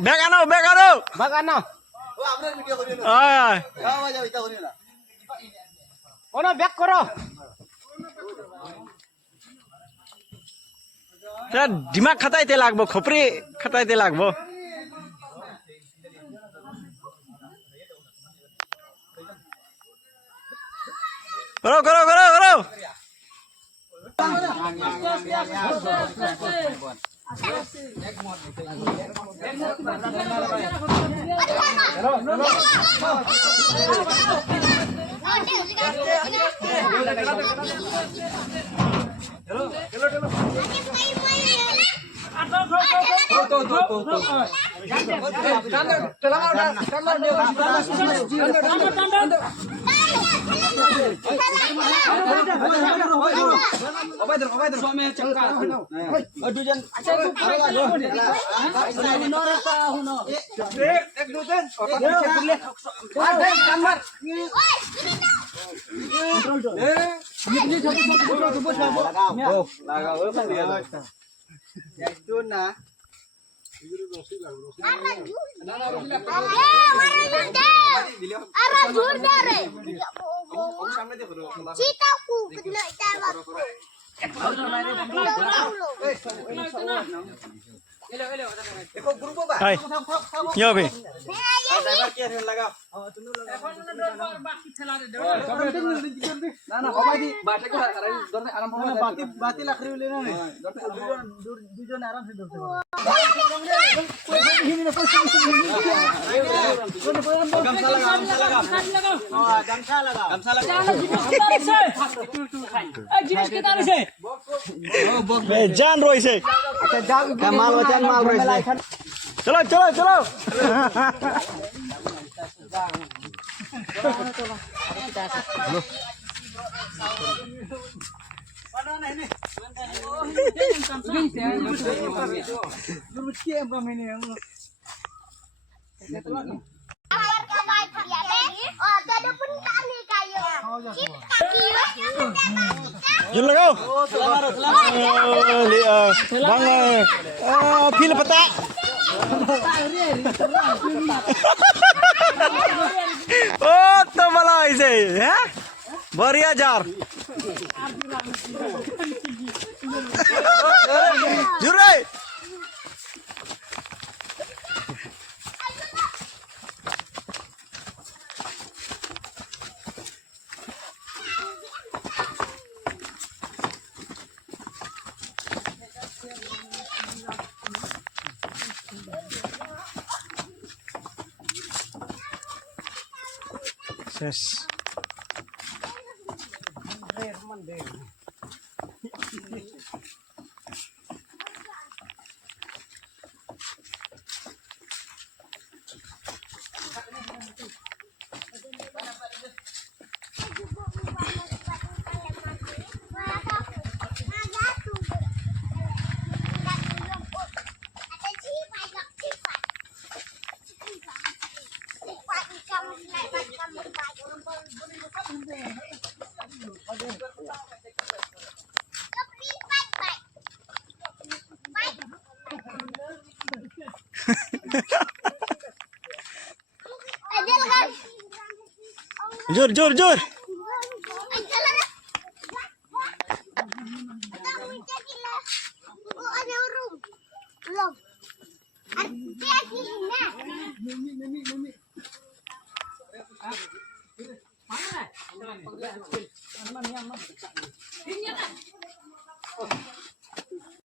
Bag ano, bag ano? Bag ano? Ay. Ono back karo. তা দিমাগ খাটাইতে লাগবো খপরি খাটাইতে লাগবো করো করো করো করো Hai, yo be. Jan roise. Mal roise. Chalo chalo chalo. Jun लगाओ bang pil peta oh to bala hoise ha bariya jar jure Yes. Jur jur jur. Mana? Aman ya, aman. Tinggal